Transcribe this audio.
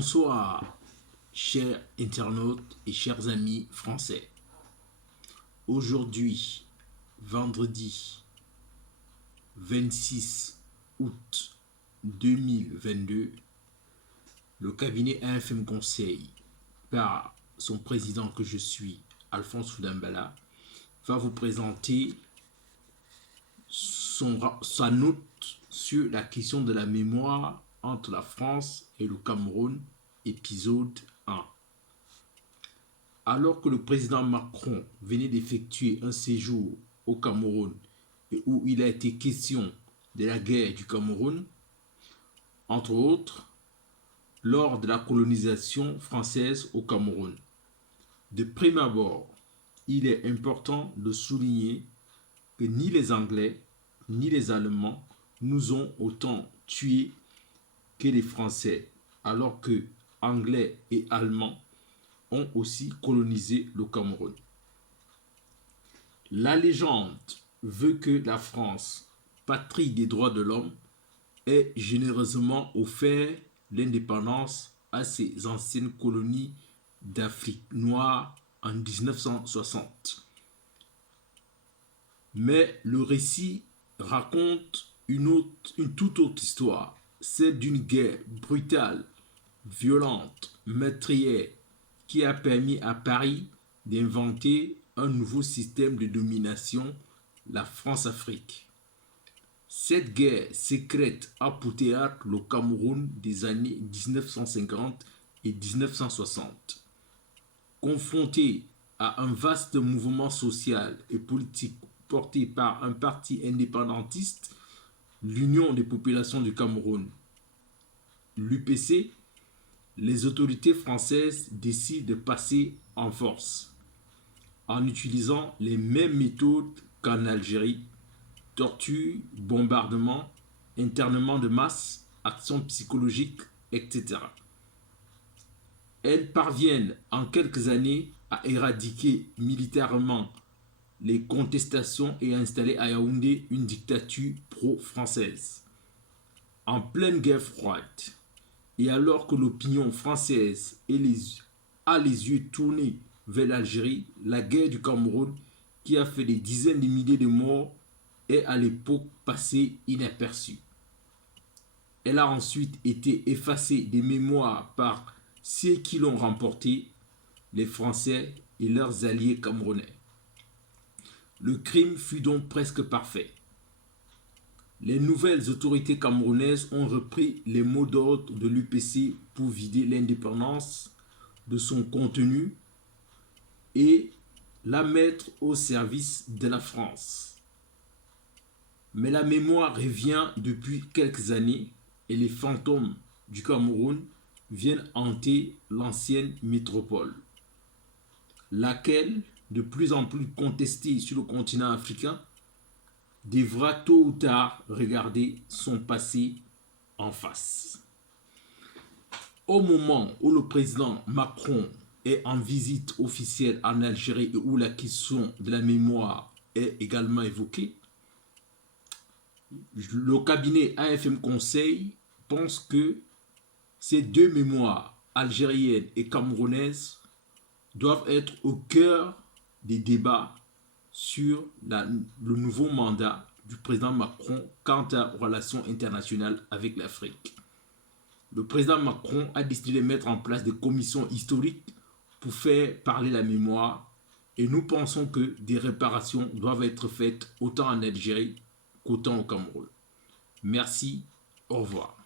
Bonsoir, chers internautes et chers amis français. Aujourd'hui, vendredi 26 août 2022, le cabinet AFM Conseil, par son président que je suis, Alphonse Foudambala, va vous présenter sa note sur la question de la mémoire entre la France et le Cameroun, épisode 1. Alors que le président Macron venait d'effectuer un séjour au Cameroun et où il a été question de la guerre du Cameroun, entre autres, lors de la colonisation française au Cameroun. De prime abord, il est important de souligner que ni les Anglais ni les Allemands nous ont autant tués que les Français, alors que Anglais et Allemands ont aussi colonisé le Cameroun. La légende veut que la France, patrie des droits de l'homme, ait généreusement offert l'indépendance à ses anciennes colonies d'Afrique noire en 1960. Mais le récit raconte une toute autre histoire, celle d'une guerre brutale, violente, meurtrière, qui a permis à Paris d'inventer un nouveau système de domination, la France-Afrique. Cette guerre secrète a pour théâtre le Cameroun des années 1950 et 1960. Confronté à un vaste mouvement social et politique porté par un parti indépendantiste, l'Union des populations du Cameroun, l'UPC, les autorités françaises décident de passer en force en utilisant les mêmes méthodes qu'en Algérie: torture, bombardement, internement de masse, actions psychologiques, etc. Elles parviennent en quelques années à éradiquer militairement les contestations et à installer à Yaoundé une dictature pro-française. En pleine guerre froide, et alors que l'opinion française a les yeux tournés vers l'Algérie, la guerre du Cameroun, qui a fait des dizaines de milliers de morts, est à l'époque passée inaperçue. Elle a ensuite été effacée des mémoires par ceux qui l'ont remportée, les Français et leurs alliés camerounais. Le crime fut donc presque parfait. Les nouvelles autorités camerounaises ont repris les mots d'ordre de l'UPC pour vider l'indépendance de son contenu et la mettre au service de la France. Mais la mémoire revient depuis quelques années et les fantômes du Cameroun viennent hanter l'ancienne métropole, laquelle, de plus en plus contestée sur le continent africain, devra tôt ou tard regarder son passé en face. Au moment où le président Macron est en visite officielle en Algérie et où la question de la mémoire est également évoquée, le cabinet AFM Conseil pense que ces deux mémoires, algériennes et camerounaises, doivent être au cœur des débats sur le nouveau mandat du président Macron quant aux relations internationales avec l'Afrique. Le président Macron a décidé de mettre en place des commissions historiques pour faire parler la mémoire et nous pensons que des réparations doivent être faites autant en Algérie qu'autant au Cameroun. Merci, au revoir.